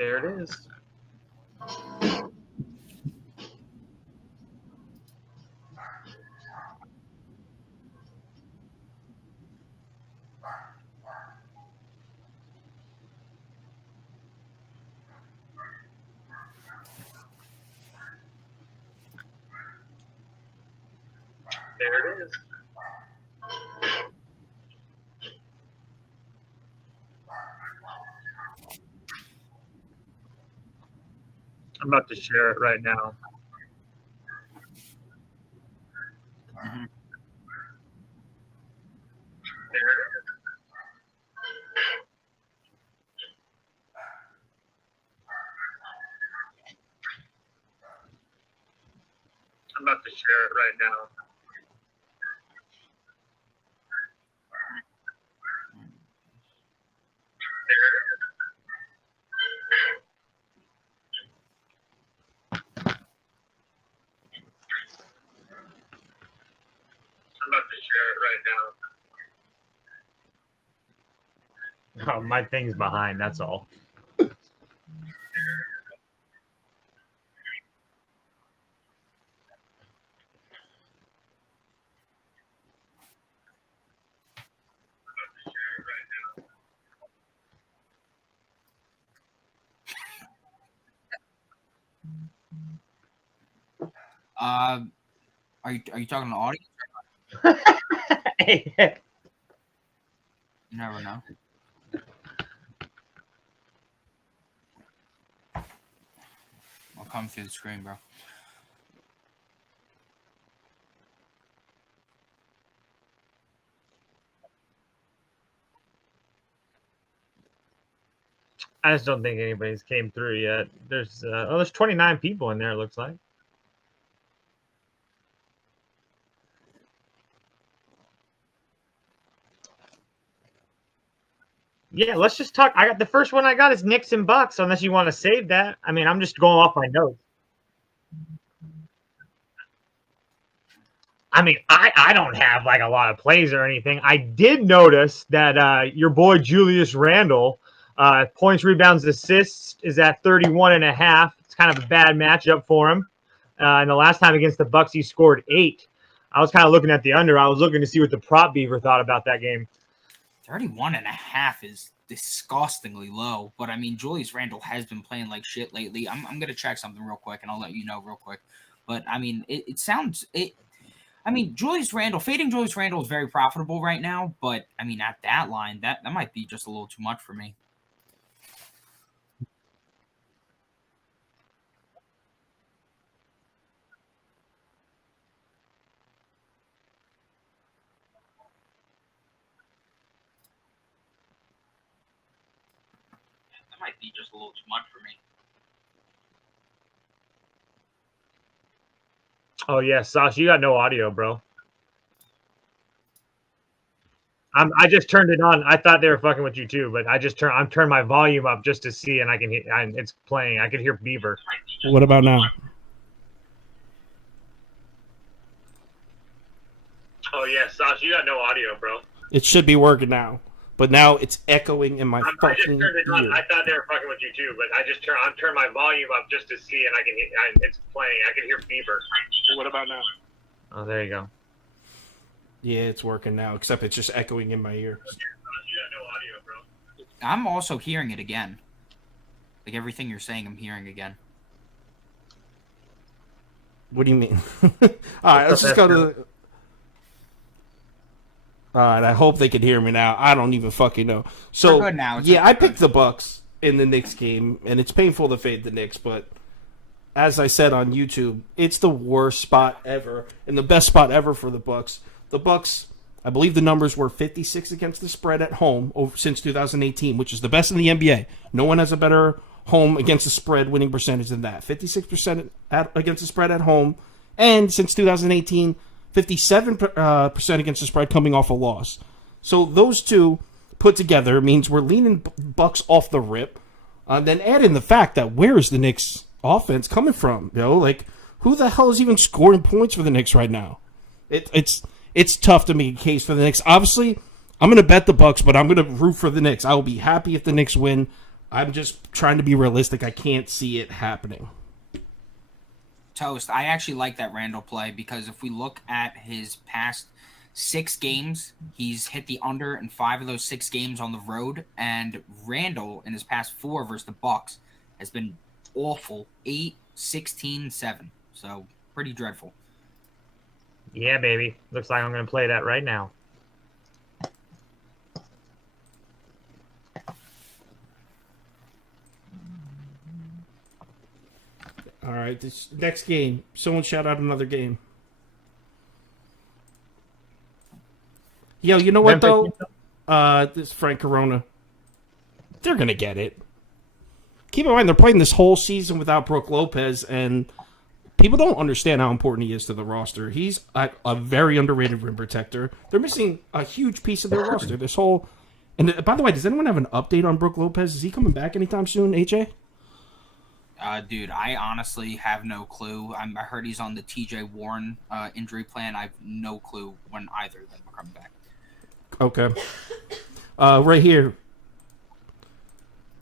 There it is. There it is. I'm about to share it right now. Mm-hmm. There it is. I'm about to share it right now. There it is. I'm about to share it right now. Oh, my thing's behind, that's all. Are you talking to the audience? You never know. I'll come through the screen, bro. I just don't think anybody's came through yet. There's 29 people in there, it looks like. Yeah, let's just talk. I got the first one I got is Knicks and Bucks, unless you want to save that. I mean, I'm just going off my notes. I mean, I don't have like a lot of plays or anything. I did notice that your boy Julius Randle, points, rebounds, assists is at 31.5. It's kind of a bad matchup for him. And the last time against the Bucks, he scored 8. I was kind of looking at the under. I was looking to see what the prop beaver thought about that game. 31.5 is disgustingly low. But I mean, Julius Randle has been playing like shit lately. I'm gonna check something real quick, and I'll let you know real quick. But I mean, it sounds it. I mean, fading Julius Randle is very profitable right now, but I mean, at that line, that might be just a little too much for me. That might be just a little too much for me. Oh yeah, Sasha, you got no audio, bro. I just turned it on. I thought they were fucking with you too, but I'm turned my volume up just to see, and I can hear. It's playing. I can hear Beaver. What about now? Oh yeah, Sasha, you got no audio, bro. It should be working now, but now it's echoing in my I just fucking turned it on. ear. I thought they were fucking with you too, but I'm turned my volume up just to see, and I can hear. It's playing. I can hear Beaver. What about now? Oh, there you go. Yeah, it's working now, except it's just echoing in my ear. You got no audio, bro. I'm also hearing it again. Like everything you're saying, I'm hearing again. What do you mean? All right, let's just go to. All right, I hope they can hear me now. I don't even fucking know. So We're good now. yeah, I picked the Bucks in the Knicks game, and it's painful to fade the Knicks, but as I said on YouTube, it's the worst spot ever and the best spot ever for the Bucks. The Bucks, I believe the numbers were 56 against the spread at home since 2018, which is the best in the NBA. No one has a better home against the spread winning percentage than that. 56% against the spread at home, and since 2018, 57% against the spread coming off a loss. So those two put together means we're leaning Bucks off the rip. Then add in the fact that where is the Knicks offense coming from? You know, like who the hell is even scoring points for the Knicks right now? It's tough to make a case for the Knicks. Obviously, I'm going to bet the Bucks, but I'm going to root for the Knicks. I will be happy if the Knicks win, I'm just trying to be realistic. I can't see it happening. Toast. I actually like that Randall play because if we look at his past 6 games, he's hit the under in 5 of those 6 games on the road, and Randall in his past 4 versus the Bucks has been awful. 8, 16, 7. So pretty dreadful. Yeah, baby. Looks like I'm going to play that right now. All right, this next game. Someone shout out another game. Yo, you know what, though? This Frank Corona. They're going to get it. Keep in mind, they're playing this whole season without Brook Lopez, and people don't understand how important he is to the roster. He's a very underrated rim protector. They're missing a huge piece of their roster. This whole... And by the way, does anyone have an update on Brook Lopez? Is he coming back anytime soon, AJ? Dude, I honestly have no clue. I heard he's on the TJ Warren injury plan. I have no clue when either of them are coming back. Okay. Right here.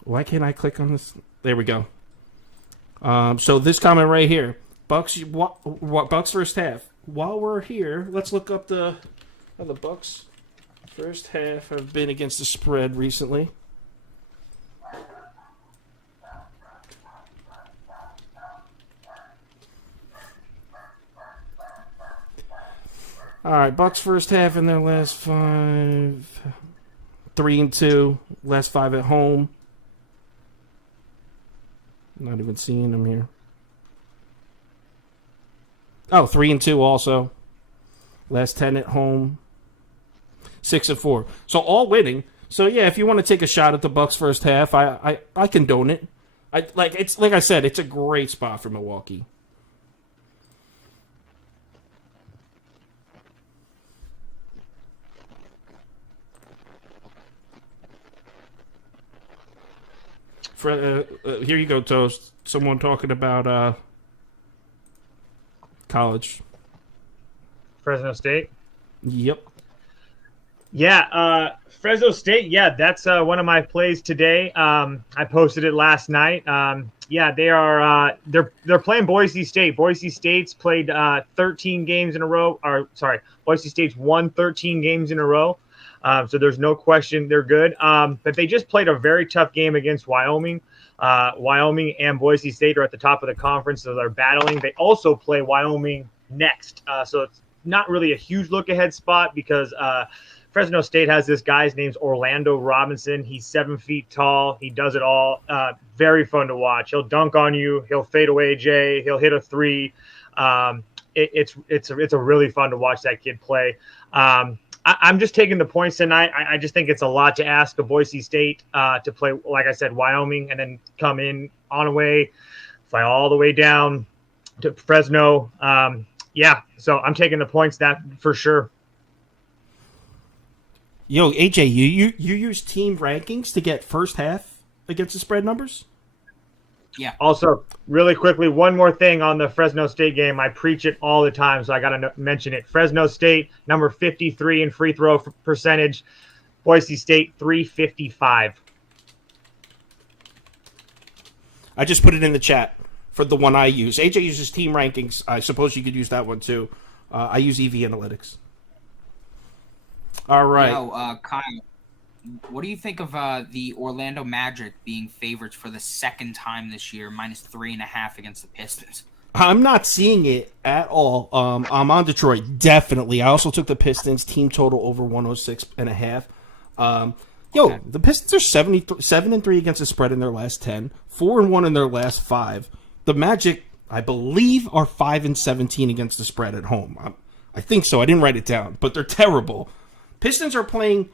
Why can't I click on this? There we go. So this comment right here. Bucks first half. While we're here, let's look up the Bucks first half have been against the spread recently. All right, Bucks first half in their last 5, 3-2, last 5 at home. Not even seeing them here. Oh, 3-2 also. Last 10 at home. 6-4. So all winning. So yeah, if you want to take a shot at the Bucks first half, I condone it. It's like I said, it's a great spot for Milwaukee. Here you go, Toast. Someone talking about college. Fresno State? Yep. Yeah, Fresno State, yeah, that's one of my plays today. I posted it last night. Yeah, they are they're playing Boise State. Boise State's played 13 games in a row. Boise State's won 13 games in a row. So there's no question they're good. But they just played a very tough game against Wyoming. Wyoming and Boise State are at the top of the conference, so they're battling. They also play Wyoming next. So it's not really a huge look-ahead spot because Fresno State has this guy. His name's Orlando Robinson. He's 7 feet tall. He does it all. Very fun to watch. He'll dunk on you. He'll fade away, Jay. He'll hit a 3. It's a really fun to watch that kid play. I'm just taking the points tonight. I just think it's a lot to ask of Boise State to play, like I said, Wyoming, and then come in on away, fly all the way down to Fresno. Yeah, so I'm taking the points, that for sure. Yo, AJ, you use team rankings to get first half against the spread numbers? Yeah. Also, really quickly, one more thing on the Fresno State game. I preach it all the time, so I got to mention it. Fresno State, number 53 in free throw percentage. Boise State, 355. I just put it in the chat for the one I use. AJ uses team rankings. I suppose you could use that one too. I use EV Analytics. All right. Kyle, what do you think of the Orlando Magic being favorites for the second time this year, -3.5 against the Pistons? I'm not seeing it at all. I'm on Detroit, definitely. I also took the Pistons team total over 106.5. The Pistons are 7-3 against the spread in their last 10, 4-1 in their last 5. The Magic, I believe, are 5-17 against the spread at home. I think so. I didn't write it down, but they're terrible. Pistons are playing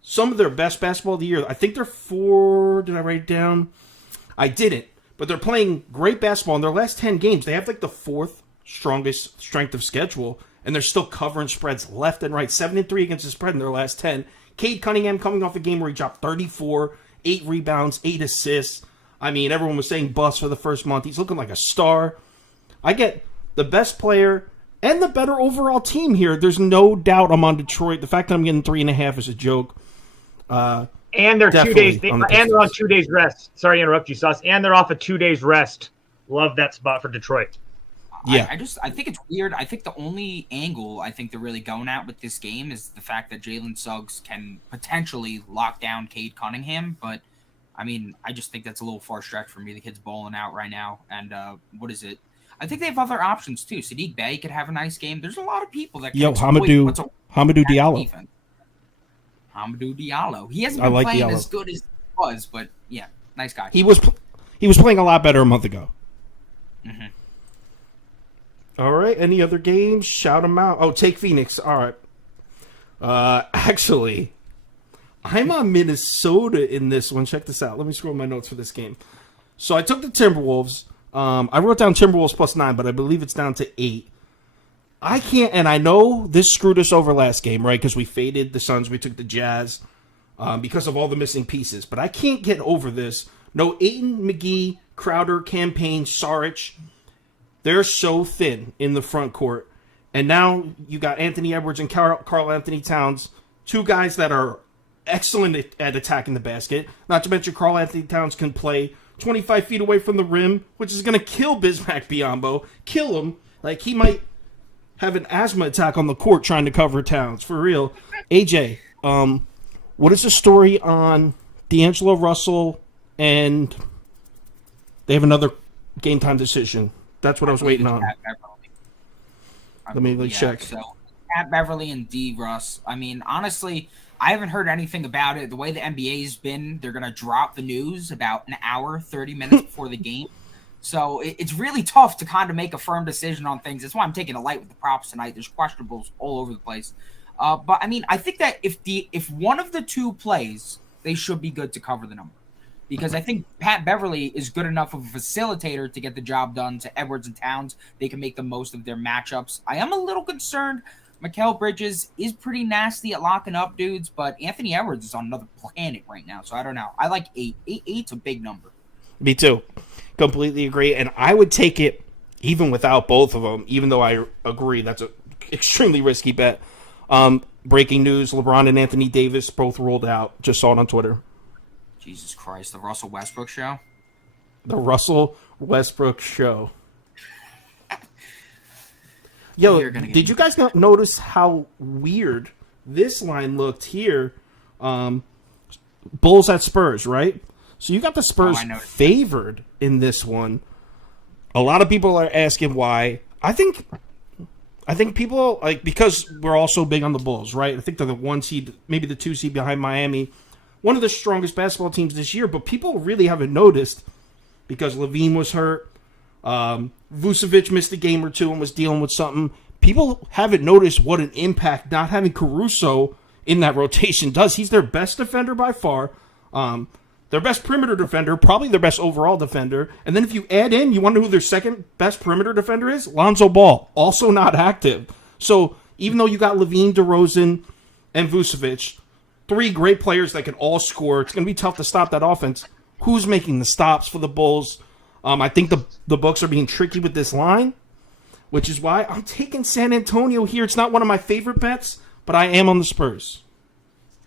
some of their best basketball of the year. I think they're 4. Did I write it down? I didn't. But they're playing great basketball in their last 10 games. They have like the 4th strongest strength of schedule, and they're still covering spreads left and right. 7-3 against the spread in their last 10. Cade Cunningham coming off a game where he dropped 34, 8 rebounds, 8 assists. I mean, everyone was saying bust for the first month. He's looking like a star. I get the best player and the better overall team here. There's no doubt I'm on Detroit. The fact that I'm getting 3.5 is a joke. And And they're 2 Definitely days. on the And they're on Pistons. 2 days rest. Sorry to interrupt you, Sauce. And they're off a 2 days rest. Love that spot for Detroit. Yeah. I think it's weird. I think the only angle I think they're really going at with this game is the fact that Jalen Suggs can potentially lock down Cade Cunningham. But, I mean, I just think that's a little far stretch for me. The kid's balling out right now. And what is it? I think they have other options, too. Sadiq Bey could have a nice game. There's a lot of people that can Hamidou Diallo. Defense. Hamidou Diallo. He hasn't been playing Diallo as good as he was, but, yeah, nice guy. He was playing a lot better a month ago. Mm-hmm. All right. Any other games? Shout them out. Oh, take Phoenix. All right. Actually, I'm on Minnesota in this one. Check this out. Let me scroll my notes for this game. So I took the Timberwolves. I wrote down Timberwolves +9, but I believe it's down to 8. I can't, and I know this screwed us over last game, right? Because we faded the Suns. We took the Jazz because of all the missing pieces. But I can't get over this. No Ayton, McGee, Crowder, Campaign, Saric. They're so thin in the front court. And now you got Anthony Edwards and Karl Anthony Towns, two guys that are excellent at attacking the basket. Not to mention Karl Anthony Towns can play 25 feet away from the rim, which is going to kill Bismack Biyombo. Kill him. Like, he might have an asthma attack on the court trying to cover Towns. For real. AJ, what is the story on D'Angelo Russell and they have another game time decision? That's what I was waiting on. Let me check. So, Pat Beverly and D. Russ. I mean, honestly, I haven't heard anything about it. The way the NBA's been, they're going to drop the news about an hour, 30 minutes before the game. So it's really tough to kind of make a firm decision on things. That's why I'm taking a light with the props tonight. There's questionables all over the place. But, I mean, I think that if one of the two plays, they should be good to cover the number. Because I think Pat Beverly is good enough of a facilitator to get the job done to Edwards and Towns. They can make the most of their matchups. I am a little concerned. Mikal Bridges is pretty nasty at locking up dudes, but Anthony Edwards is on another planet right now, so I don't know. I like 8. 8's a big number. Me too. Completely agree. And I would take it even without both of them, even though I agree that's an extremely risky bet. Breaking news, LeBron and Anthony Davis both ruled out. Just saw it on Twitter. Jesus Christ, the Russell Westbrook show? The Russell Westbrook show. Yo, did you guys notice how weird this line looked here? Bulls at Spurs, right? So you got the Spurs favored in this one. A lot of people are asking why. I think people, like, because we're all so big on the Bulls, right? I think they're the 1 seed, maybe the 2 seed behind Miami. One of the strongest basketball teams this year, but people really haven't noticed because Levine was hurt. Vucevic missed a game or two and was dealing with something. People haven't noticed what an impact not having Caruso in that rotation does. He's their best defender by far. Their best perimeter defender, probably their best overall defender. And then if you add in, you wonder who their second best perimeter defender is? Lonzo Ball, also not active. So even though you got Levine, DeRozan, and Vucevic, 3 great players that can all score, it's going to be tough to stop that offense. Who's making the stops for the Bulls? I think the Bucks are being tricky with this line, which is why I'm taking San Antonio here. It's not one of my favorite bets, but I am on the Spurs.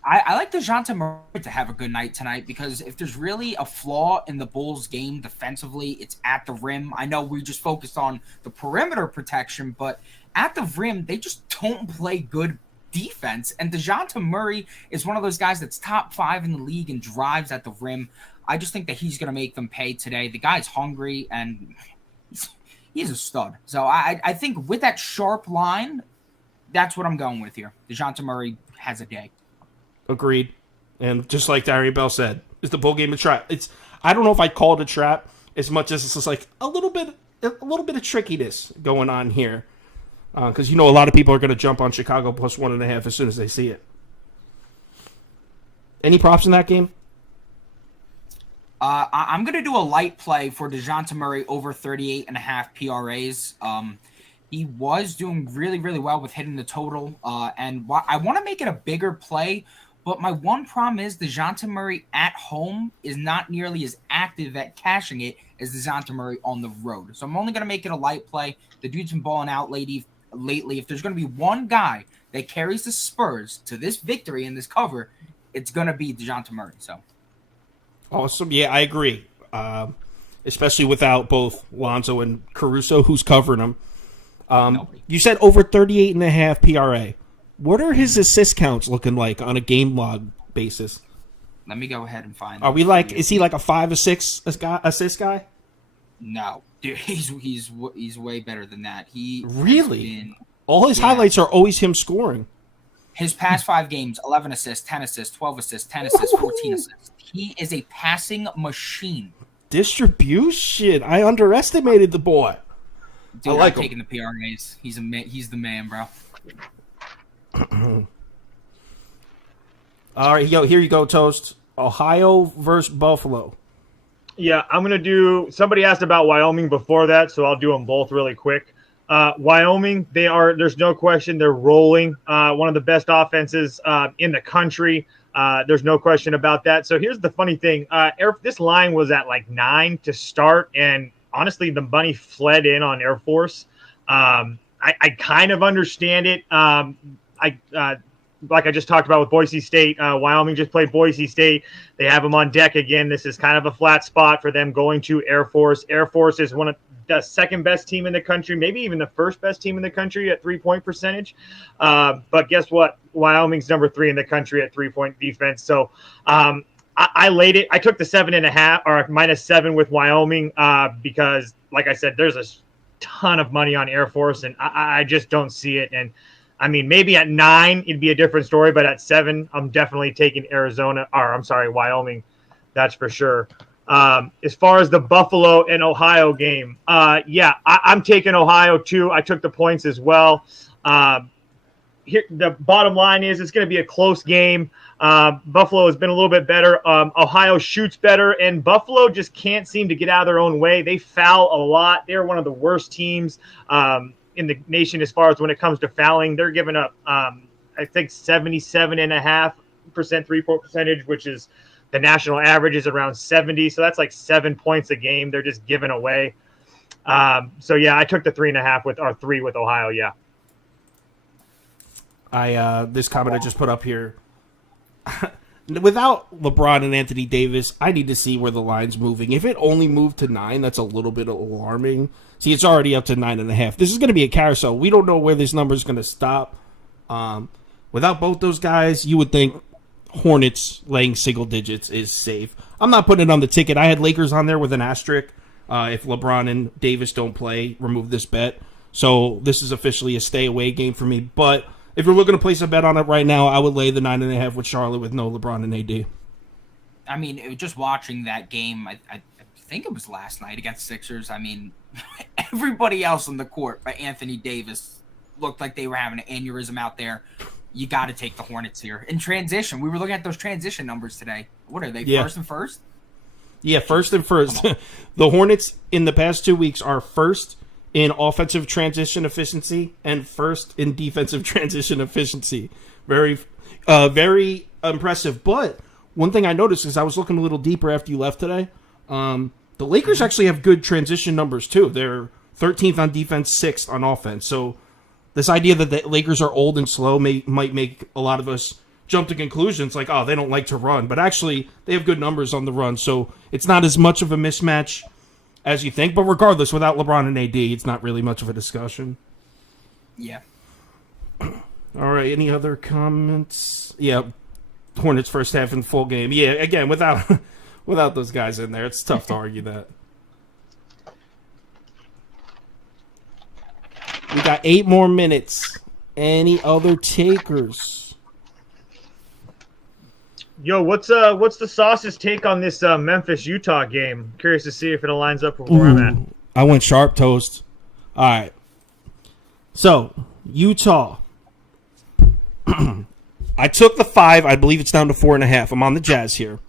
I like DeJounte Murray to have a good night tonight because if there's really a flaw in the Bulls' game defensively, it's at the rim. I know we just focused on the perimeter protection, but at the rim, they just don't play good defense. And DeJounte Murray is one of those guys that's top 5 in the league and drives at the rim. I just think that he's going to make them pay today. The guy's hungry, and he's a stud. So I think with that sharp line, that's what I'm going with here. DeJounte Murray has a day. Agreed. And just like Diary Bell said, is the bowl game a trap? I don't know if I'd call it a trap as much as it's just like a little bit of trickiness going on here. Because a lot of people are going to jump on Chicago plus 1.5 as soon as they see it. Any props in that game? I'm going to do a light play for DeJounte Murray over 38.5 PRAs. He was doing really, really well with hitting the total. And I want to make it a bigger play, but my one problem is DeJounte Murray at home is not nearly as active at cashing it as DeJounte Murray on the road. So I'm only going to make it a light play. The dude's been balling out lately. If there's going to be one guy that carries the Spurs to this victory and this cover, it's going to be DeJounte Murray. So Awesome. Yeah, I agree. Especially without both Lonzo and Caruso, who's covering him. You said over 38.5 PRA. What are his assist counts looking like on a game log basis? let me go ahead and find. Are we like? Is he like a 5 or 6 assist guy? No, dude, he's way better than that. He really all his highlights are always him scoring. His past 5 games: 11 assists, 10 assists, 12 assists, 10 assists, 14 assists. He is a passing machine. Distribution. I underestimated the boy. Dude, I like I'm taking the PRAs. He's the man, bro. All right, yo, here you go, Toast. Ohio versus Buffalo. Yeah, I'm going to do – somebody asked about Wyoming before that, so I'll do them both really quick. Wyoming, there's no question they're rolling. One of the best offenses in the country. There's no question about that. So here's the funny thing. This line was at like 9 to start, and honestly, the money fled in on Air Force. I kind of understand it. Like I just talked about with Boise State, Wyoming just played Boise State. They have them on deck again. This is kind of a flat spot for them going to Air Force. Air Force is one of the second best team in the country, maybe even the first best team in the country at 3-point percentage. But guess what? Wyoming's number 3 in the country at 3-point defense. So I laid it. I took the 7.5 or -7 with Wyoming because, like I said, there's a ton of money on Air Force, and I just don't see it. And I mean, maybe at 9 it'd be a different story, but at 7, I'm definitely taking Wyoming. That's for sure. As far as the Buffalo and Ohio game, I'm taking Ohio too. I took the points as well. Here, the bottom line is it's going to be a close game. Buffalo has been a little bit better. Ohio shoots better, and Buffalo just can't seem to get out of their own way. They foul a lot. They're one of the worst teams in the nation as far as when it comes to fouling. They're giving up, I think, 77.5% 3-point percentage, which is the national average is around 70. So that's like 7 points a game. They're just giving away. I took the 3 with Ohio. Yeah. This comment I just put up here. Without LeBron and Anthony Davis, I need to see where the line's moving. If it only moved to 9, that's a little bit alarming. See, it's already up to 9.5. This is going to be a carousel. We don't know where this number is going to stop. Without both those guys, you would think Hornets laying single digits is safe. I'm not putting it on the ticket. I had Lakers on there with an asterisk. If LeBron and Davis don't play, remove this bet. So this is officially a stay away game for me. But if you're looking to place a bet on it right now, I would lay the 9.5 with Charlotte with no LeBron and AD. I mean, just watching that game, I think it was last night against Sixers. I mean, everybody else on the court but Anthony Davis looked like they were having an aneurysm out there. You got to take the Hornets here. In transition, we were looking at those transition numbers today. What are they, first and first? Yeah, first and first. The Hornets in the past 2 weeks are first in offensive transition efficiency and first in defensive transition efficiency. Very, very impressive. But one thing I noticed is I was looking a little deeper after you left today. The Lakers actually have good transition numbers too. They're 13th on defense, 6th on offense. So this idea that the Lakers are old and slow might make a lot of us jump to conclusions like, oh, they don't like to run. But actually, they have good numbers on the run. So it's not as much of a mismatch as you think. But regardless, without LeBron and AD, it's not really much of a discussion. Yeah. All right, any other comments? Yeah, Hornets first half in full game. Yeah, again, without those guys in there, it's tough to argue that. We got 8 more minutes. Any other takers? Yo, what's the Sauce's take on this Memphis Utah game? Curious to see if it aligns up with where I'm at. I went sharp toast. All right. So Utah. I took the 5. I believe it's down to 4.5. I'm on the Jazz here.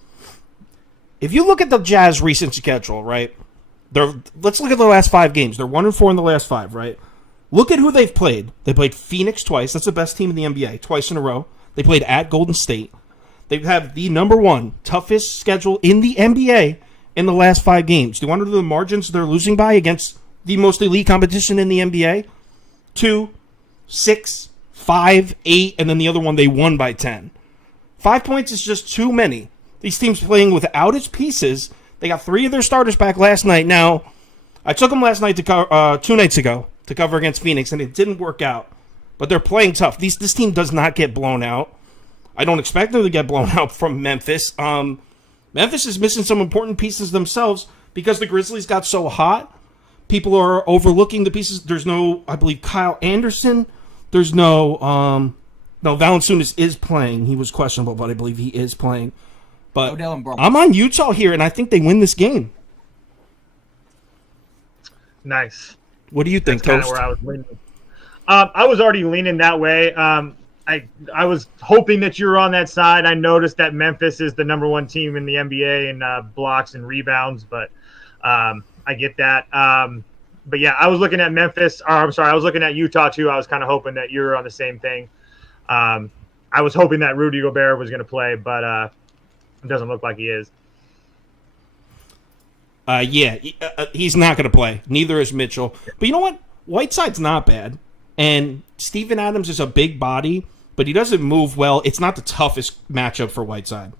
If you look at the Jazz recent schedule, right? Let's look at the last 5 games. They're 1-4 in the last 5, right? Look at who they've played. They played Phoenix twice. That's the best team in the NBA. Twice in a row. They played at Golden State. They have the number 1 toughest schedule in the NBA in the last 5 games. Do you want to know the margins they're losing by against the most elite competition in the NBA? 2, 6, 5, 8, and then the other one they won by 10. 5 points is just too many. These teams playing without its pieces. They got 3 of their starters back last night. Now, I took them last night to cover, 2 nights ago to cover against Phoenix, and it didn't work out. But they're playing tough. This team does not get blown out. I don't expect them to get blown out from Memphis. Memphis is missing some important pieces themselves because the Grizzlies got so hot. People are overlooking the pieces. There's no, I believe, Kyle Anderson. There's no, Valanciunas is playing. He was questionable, but I believe he is playing. But I'm on Utah here, and I think they win this game. Nice. What do you think, That's Toast? kind of where I was leaning. I was already leaning that way. I was hoping that you were on that side. I noticed that Memphis is the number 1 team in the NBA in blocks and rebounds, but I get that. But yeah, I was looking at Memphis. Or I'm sorry, I was looking at Utah too. I was kind of hoping that you were on the same thing. I was hoping that Rudy Gobert was going to play, but it doesn't look like he is. He's not going to play. Neither is Mitchell. But you know what? Whiteside's not bad. And Steven Adams is a big body, but he doesn't move well. It's not the toughest matchup for Whiteside.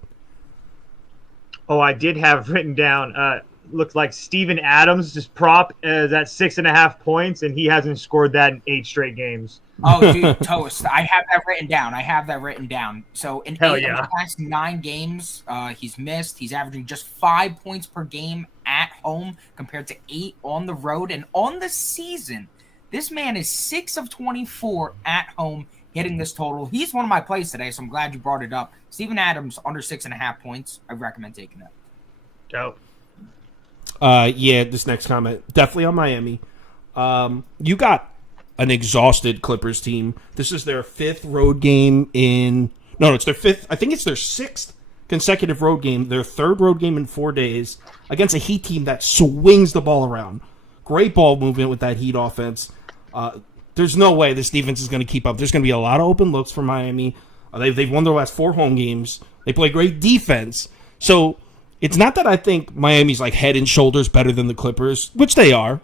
Oh, I did have written down, looks like Steven Adams, just prop, is at 6.5 points, and he hasn't scored that in 8 straight games. Oh, dude, Toast. I have that written down. So in 8 of the last 9 games, he's missed. He's averaging just 5 points per game at home compared to 8 on the road. And on the season, this man is 6 of 24 at home, hitting this total. He's one of my plays today, so I'm glad you brought it up. Steven Adams, under 6.5 points. I recommend taking that. Dope. This next comment. Definitely on Miami. You got an exhausted Clippers team. This is their 5th road game in... No, it's their 5th. I think it's their 6th consecutive road game. Their 3rd road game in 4 days against a Heat team that swings the ball around. Great ball movement with that Heat offense. There's no way this defense is going to keep up. There's going to be a lot of open looks for Miami. They've won their last 4 home games. They play great defense. So it's not that I think Miami's like head and shoulders better than the Clippers, which they are.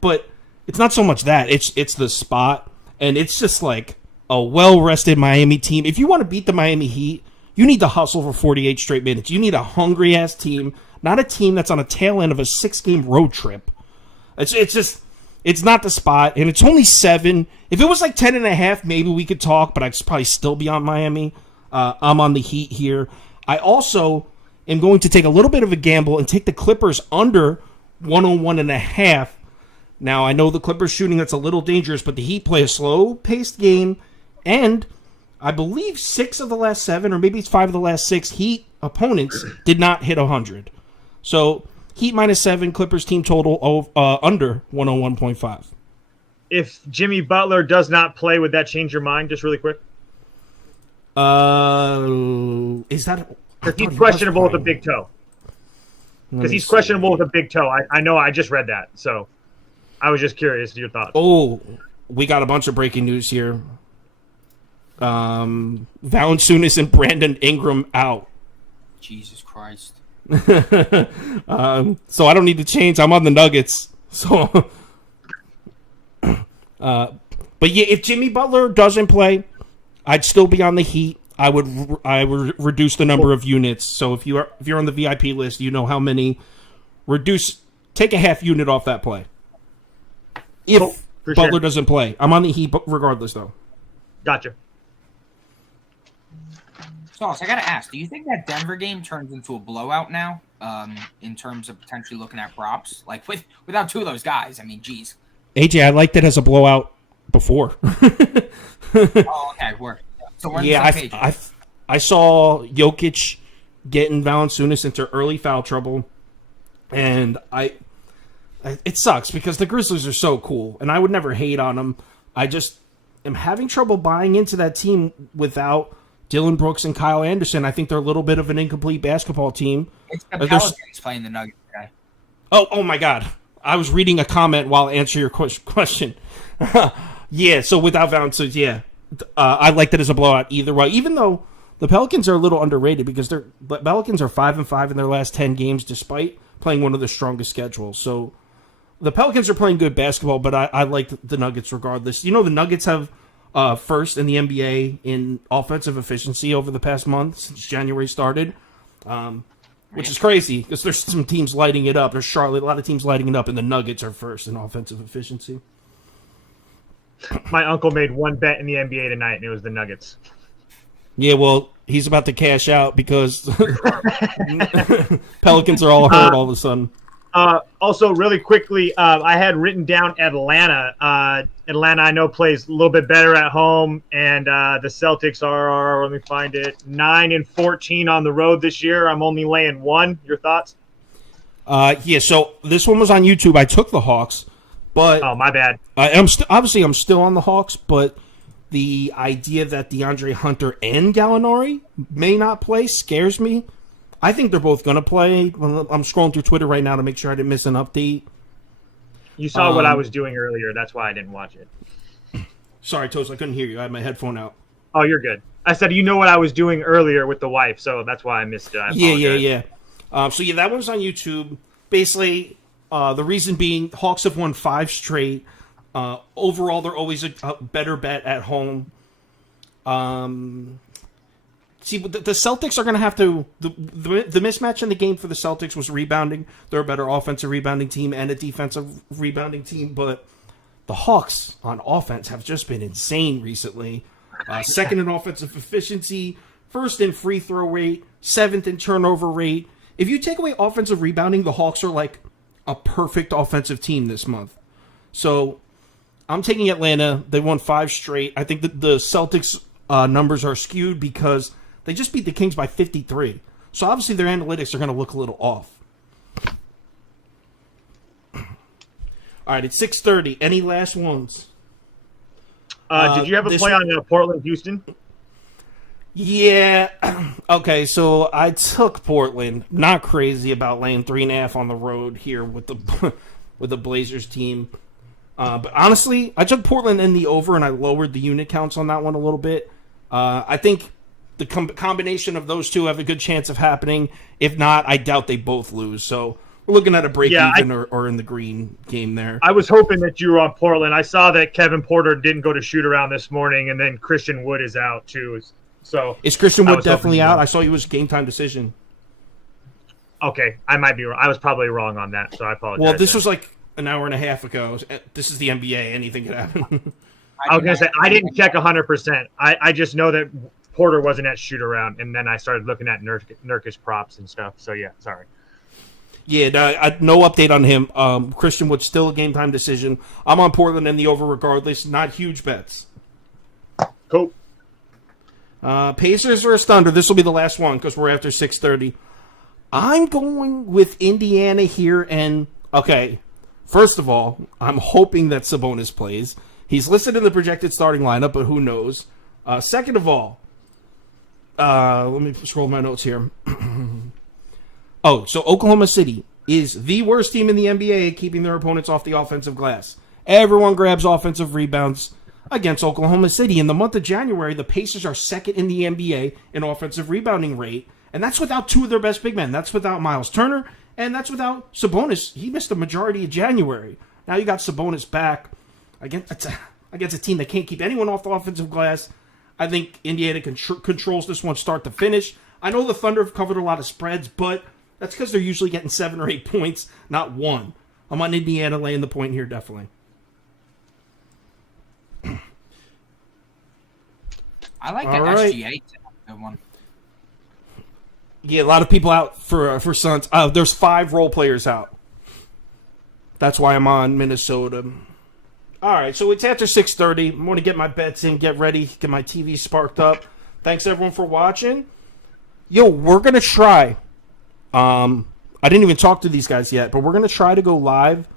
But it's not so much that. It's the spot. And it's just like a well-rested Miami team. If you want to beat the Miami Heat, you need to hustle for 48 straight minutes. You need a hungry-ass team, not a team that's on a tail end of a 6-game road trip. It's not the spot, and it's only 7. If it was like 10.5, maybe we could talk, but I'd probably still be on Miami. I'm on the Heat here. I also am going to take a little bit of a gamble and take the Clippers under 101.5. Now, I know the Clippers shooting, that's a little dangerous, but the Heat play a slow-paced game, and I believe 6 of the last 7, or maybe it's 5 of the last 6 Heat opponents did not hit 100. So Heat -7, Clippers team total of under 101.5. If Jimmy Butler does not play, would that change your mind? Just really quick. Is that? Because he's questionable with a big toe. Because he's questionable with a big toe. I know. I just read that, so I was just curious your thoughts. Oh, we got a bunch of breaking news here. Valanciunas and Brandon Ingram out. Jesus Christ. So I don't need to change. I'm on the Nuggets. So, but yeah, if Jimmy Butler doesn't play, I'd still be on the Heat. I would reduce the number of units. So if you're on the VIP list, you know how many. Take a half unit off that play. If Butler doesn't play, I'm on the Heat regardless, though. Gotcha. So I got to ask, do you think that Denver game turns into a blowout now in terms of potentially looking at props? Like, without 2 of those guys, I mean, geez. AJ, I liked it as a blowout before. Oh, okay, work. So we're on the same page. I saw Jokic getting Valanciunas into early foul trouble, and it sucks because the Grizzlies are so cool, and I would never hate on them. I just am having trouble buying into that team without Dylan Brooks and Kyle Anderson. I think they're a little bit of an incomplete basketball team. It's the Pelicans playing the Nuggets today. Oh my God. I was reading a comment while answering your question. Yeah, so without Valanciunas, yeah. I liked it as a blowout either way, even though the Pelicans are a little underrated because the Pelicans are 5-5 in their last 10 games despite playing one of the strongest schedules. So the Pelicans are playing good basketball, but I like the Nuggets regardless. You know, the Nuggets have first in the NBA in offensive efficiency over the past month since January started, which is crazy because there's some teams lighting it up. There's Charlotte, a lot of teams lighting it up, and the Nuggets are first in offensive efficiency. My uncle made one bet in the NBA tonight, and it was the Nuggets. Yeah, well, he's about to cash out because Pelicans are all hurt all of a sudden. Also, really quickly, I had written down Atlanta. Atlanta, I know, plays a little bit better at home, and the Celtics are, let me find it, 9-14 on the road this year. I'm only laying 1. Your thoughts? Yeah, so this one was on YouTube. I took the Hawks, but oh, my bad. I'm still on the Hawks, but the idea that DeAndre Hunter and Gallinari may not play scares me. I think they're both going to play. I'm scrolling through Twitter right now to make sure I didn't miss an update. You saw what I was doing earlier. That's why I didn't watch it. Sorry, Toast, I couldn't hear you. I had my headphone out. Oh, you're good. I said, you know what I was doing earlier with the wife, so that's why I missed it. I apologize. Yeah. So, that one's on YouTube. Basically, the reason being, Hawks have won 5 straight. Overall, they're always a better bet at home. See, the Celtics are going to have to... The mismatch in the game for the Celtics was rebounding. They're a better offensive rebounding team and a defensive rebounding team, but the Hawks on offense have just been insane recently. Second in offensive efficiency, first in free throw rate, 7th in turnover rate. If you take away offensive rebounding, the Hawks are like a perfect offensive team this month. So I'm taking Atlanta. They won 5 straight. I think that the Celtics numbers are skewed because they just beat the Kings by 53. So obviously their analytics are going to look a little off. All right, it's 6:30. Any last ones? Did you have a play on Portland, Houston? Yeah. Okay, so I took Portland. Not crazy about laying 3.5 on the road here with the Blazers team. But honestly, I took Portland in the over, and I lowered the unit counts on that one a little bit. I think the combination of those two have a good chance of happening. If not, I doubt they both lose. So we're looking at a break-even or in the green game there. I was hoping that you were on Portland. I saw that Kevin Porter didn't go to shoot-around this morning, and then Christian Wood is out, too. So is Christian Wood definitely out? I saw he was game-time decision. Okay, I might be wrong. I was probably wrong on that, so I apologize. Well, this was like an hour and a half ago. This is the NBA. Anything could happen. I was going to say, I didn't check 100%. I just know that Porter wasn't at shoot-around, and then I started looking at Nurkic props and stuff. So, yeah, sorry. Yeah, no update on him. Christian Wood still a game-time decision. I'm on Portland and the over regardless. Not huge bets. Cool. Pacers versus Thunder. This will be the last one because we're after 6:30. I'm going with Indiana here. And, okay, first of all, I'm hoping that Sabonis plays. He's listed in the projected starting lineup, but who knows? Second of all, let me scroll my notes here. So Oklahoma City is the worst team in the NBA at keeping their opponents off the offensive glass. Everyone grabs offensive rebounds against Oklahoma City. In the month of January, the Pacers are second in the NBA in offensive rebounding rate, and that's without 2 of their best big men. That's without Miles Turner, and that's without Sabonis. He missed the majority of January. Now you got Sabonis back against a team that can't keep anyone off the offensive glass. I think Indiana controls this one start to finish. I know the Thunder have covered a lot of spreads, but that's because they're usually getting 7 or 8 points, not 1. I'm on Indiana laying the point here, definitely. I like the SGA good one. Yeah, a lot of people out for Suns. There's 5 role players out. That's why I'm on Minnesota. All right, so it's after 6:30. I'm going to get my bets in, get ready, get my TV sparked up. Thanks, everyone, for watching. Yo, we're going to try. I didn't even talk to these guys yet, but we're going to try to go live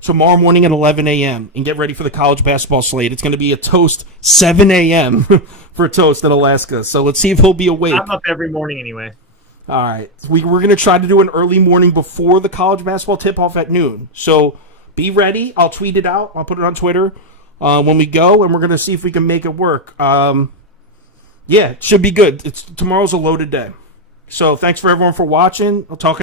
tomorrow morning at 11 a.m. and get ready for the college basketball slate. It's going to be a Toast 7 a.m. for Toast in Alaska. So let's see if he'll be awake. I'm up every morning anyway. All right. We're going to try to do an early morning before the college basketball tip-off at noon. So be ready. I'll tweet it out. I'll put it on Twitter when we go, and we're going to see if we can make it work. Yeah, it should be good. Tomorrow's a loaded day. So thanks for everyone for watching. I'll talk